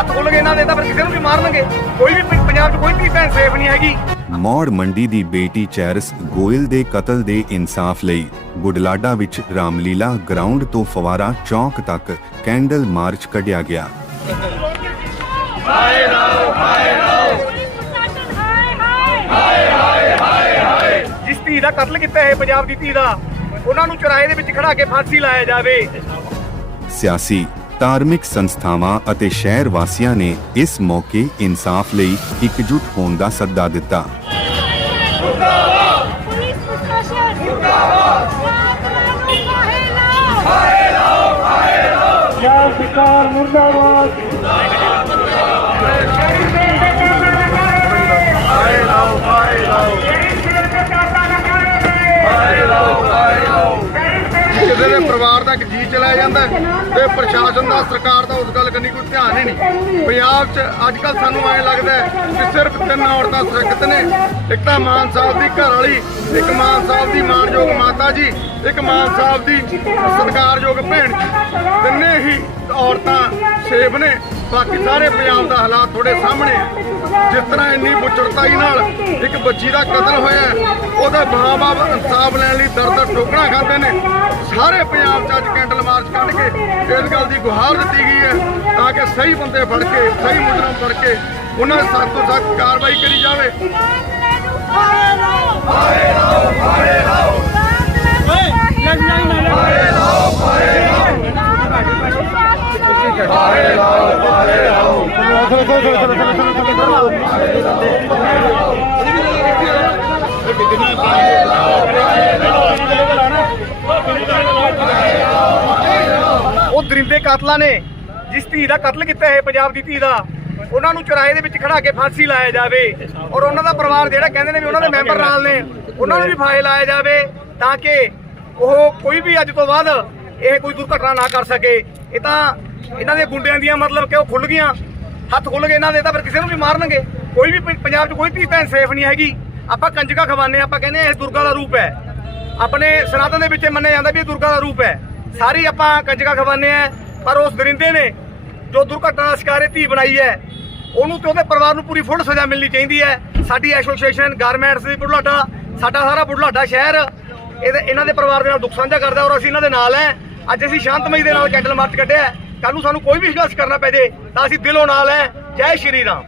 ਹੱਥ ਖੁੱਲ ਗਏ ਇਹਨਾਂ ਦੇ ਤਾਂ ਫਿਰ ਕਿਸੇ ਨੂੰ ਵੀ ਮਾਰਨਗੇ। ਕੋਈ ਵੀ ਪ- ਪੰਜਾਬ 'ਚ ਕੋਈ ਵੀ ਭੈਣ ਸੇਫ ਨਹੀਂ ਹੈਗੀ। ਮੌੜ ਮੰਡੀ ਦੀ ਬੇਟੀ ਚੈਰਸ ਗੋਇਲ ਦੇ ਕਤਲ ਦੇ ਇਨਸਾਫ ਲਈ ਗੁਡਲਾਡਾ ਵਿੱਚ ਰਾਮਲੀਲਾ ਗਰਾਊਂਡ ਤੋਂ ਫਵਾਰਾ ਚੌਕ ਤੱਕ ਕੈਂਡਲ ਮਾਰਚ ਕੱਢਿਆ ਗਿਆ। ਜਿਸ ਧੀ ਦਾ ਕਤਲ ਕੀਤਾ ਹੈ ਪੰਜਾਬ ਦੀ ਧੀ ਦਾ ਉਹਨਾਂ ਨੂੰ ਚੁਰਾਹੇ ਦੇ ਵਿੱਚ ਖੜਾ ਕੇ ਫਾਂਸੀ ਲਾਇਆ ਜਾਵੇ। ਸਿਆਸੀ ਧਾਰਮਿਕ ਸੰਸਥਾਵਾਂ ਅਤੇ ਸ਼ਹਿਰ ਵਾਸੀਆਂ ਨੇ ਇਸ ਮੌਕੇ ਇਨਸਾਫ ਲਈ ਇਕਜੁੱਟ ਹੋਣ ਦਾ ਸੱਦਾ ਦਿੱਤਾ। ਪੁਲਿਸ ਪ੍ਰਸ਼ਾਸਨ ਮੁਰਦਾਬਾਦ ਕਾਨੂੰਨ ਹਾਏ ਲਾਓ ਪੰਜਾਬ ਸਰਕਾਰ ਮੁਰਦਾਬਾਦ ਕਿਸੇ ਦੇ ਜੀ ਚਲਾ ਜਾਂਦਾ ਤੇ ਪ੍ਰਸ਼ਾਸਨ ਦਾ ਸਰਕਾਰ ਦਾ ਉਸ ਗੱਲ ਕੰਨੀ ਕੋਈ ਧਿਆਨ ਹੀ ਨਹੀਂ। ਪੰਜਾਬ 'ਚ ਅੱਜ ਕੱਲ ਸਾਨੂੰ ਐਂ ਲੱਗਦਾ ਕਿ ਸਿਰਫ ਤਿੰਨ ਔਰਤਾਂ ਸੁਰੱਖਿਅਤ ਨੇ। ਇੱਕ ਤਾਂ ਮਾਨ ਸਾਹਿਬ ਦੀ ਘਰ ਵਾਲੀ ਇੱਕ ਮਾਨ ਸਾਹਿਬ ਦੀ ਮਾਨਯੋਗ ਮਾਤਾ ਜੀ, ਇੱਕ ਮਾਨ ਸਾਹਿਬ ਦੀ ਸਤਿਕਾਰਯੋਗ ਭੈਣ ਤਿੰਨੇ ਹੀ ਔਰਤਾਂ ਸੇਫ ਨੇ। ਬਾਕੀ ਸਾਰੇ ਪੰਜਾਬ ਦਾ ਹਾਲਾਤ ਤੁਹਾਡੇ ਸਾਹਮਣੇ ਹੈ। ਜਿਸ ਤਰ੍ਹਾਂ ਇੰਨੀ ਬੁੱਚੜਤਾਈ ਨਾਲ ਇੱਕ ਬੱਚੀ ਦਾ ਕਤਲ ਹੋਇਆ ਹੈ, ਉਹਦੇ ਮਾਂ-ਬਾਪ ਇਨਸਾਫ ਲੈਣ ਲਈ ਦਰ-ਦਰ ਠੋਕਰਾਂ ਖਾਂਦੇ ਨੇ। ਸਾਰੇ ਪੰਜਾਬ 'ਚ ਅੱਜ ਕੈਂਡਲ ਮਾਰਚ ਕੱਢ ਕੇ ਇਸ ਗੱਲ ਦੀ ਗੁਹਾਰ ਦਿੱਤੀ ਗਈ ਹੈ ਤਾਂ ਕਿ ਸਹੀ ਬੰਦੇ ਫੜ ਕੇ ਸਹੀ ਮੁਜਰਮ ਫੜ ਕੇ ਉਹਨਾਂ ਸਖਤ ਤੋਂ ਸਖਤ ਕਾਰਵਾਈ ਕਰੀ ਜਾਵੇ ਹਾਏ ਲਾਓ ਹਾਏ ਲਾਓ ਹਾਏ ਲਾਓ ਹਾਏ ਲਾਓ ਹਾਏ ਲਾਓ ਉਹ ਦਰਿੰਦੇ ਕਾਤਲਾਂ ਨੇ, ਜਿਸ ਧੀ ਦਾ ਕਤਲ ਕੀਤਾ ਹੈ ਪੰਜਾਬ ਦੀ ਧੀ ਦਾ, ਉਹਨਾਂ ਨੂੰ ਚੁਰਾਹੇ ਦੇ ਵਿੱਚ ਖੜਾ ਕੇ ਫਾਂਸੀ ਲਾਇਆ ਜਾਵੇ। ਔਰ ਉਹਨਾਂ ਦਾ ਪਰਿਵਾਰ ਜਿਹੜਾ ਕਹਿੰਦੇ ਨੇ ਵੀ ਉਹਨਾਂ ਦੇ ਮੈਂਬਰ ਨਾਲ ਨੇ, ਉਹਨਾਂ ਨੂੰ ਵੀ ਫਾਹੇ ਲਾਇਆ ਜਾਵੇ ਤਾਂ ਕਿ ਉਹ ਕੋਈ ਵੀ ਅੱਜ ਤੋਂ ਬਾਅਦ ਇਹ ਕੋਈ ਦੁਰਘਟਨਾ ਨਾ ਕਰ ਸਕੇ। ਇਹ ਤਾਂ ਇਹਨਾਂ ਦੇ ਗੁੰਡਿਆਂ ਦੀਆਂ ਮਤਲਬ ਕਿ ਉਹ ਖੁੱਲ ਗਈਆਂ, ਹੱਥ ਖੁੱਲ ਗਏ ਇਹਨਾਂ ਦੇ, ਤਾਂ ਫਿਰ ਕਿਸੇ ਨੂੰ ਵੀ ਮਾਰਨਗੇ। ਕੋਈ ਵੀ ਪੰਜਾਬ 'ਚ ਕੋਈ ਧੀ ਭੈਣ ਸੇਫ ਨਹੀਂ ਹੈਗੀ। ਆਪਾਂ ਕੰਜਕਾ ਖਵਾਨੇ ਆਪਾਂ ਕਹਿੰਦੇ ਇਹ ਦੁਰਗਾ ਦਾ ਰੂਪ ਹੈ। ਆਪਣੇ ਸਨਾਤਨ ਦੇ ਵਿੱਚ ਮੰਨਿਆ ਜਾਂਦਾ ਵੀ ਇਹ ਦੁਰਗਾ ਦਾ ਰੂਪ ਹੈ। ਸਾਰੀ ਆਪਾਂ ਕੰਜਕਾ ਖਵਾਨੇ ਆ ਪਰ ਉਸ ਦਰਿੰਦੇ ਨੇ ਜੋ ਦੁਰਘਟਨਾ ਦਾ ਸ਼ਿਕਾਰ ਇਹ ਧੀ ਬਣਾਈ ਹੈ, ਉਹਨੂੰ ਤੇ ਉਹਦੇ ਪਰਿਵਾਰ ਨੂੰ ਪੂਰੀ ਫੁੱਲ ਸਜ਼ਾ ਮਿਲਣੀ ਚਾਹੀਦੀ ਹੈ। ਸਾਡੀ ਐਸੋਸੀਏਸ਼ਨ ਗਾਰਮੈਂਟਸ ਦੀ ਬੁਢਲਾਡਾ, ਸਾਡਾ ਸਾਰਾ ਬੁਢਲਾਡਾ ਸ਼ਹਿਰ, ਇਹਦੇ ਇਹਨਾਂ ਦੇ ਪਰਿਵਾਰ ਦੇ ਨਾਲ ਦੁੱਖ ਸਾਂਝਾ ਕਰਦਾ ਔਰ ਅਸੀਂ ਇਹਨਾਂ ਦੇ ਨਾਲ ਹੈ। ਅੱਜ ਅਸੀਂ ਸ਼ਾਂਤਮਈ ਦੇ ਨਾਲ ਕੈਂਡਲ ਮਾਰਚ ਕੱਢਿਆ ਕੱਲ ਨੂੰ ਸਾਨੂੰ ਕੋਈ ਵੀ ਸੰਘਰਸ਼ ਕਰਨਾ ਪੈ ਜੇ ਤਾਂ ਅਸੀਂ ਦਿਲੋਂ ਨਾਲ ਹੈ। ਜੈ ਸ਼੍ਰੀ ਰਾਮ।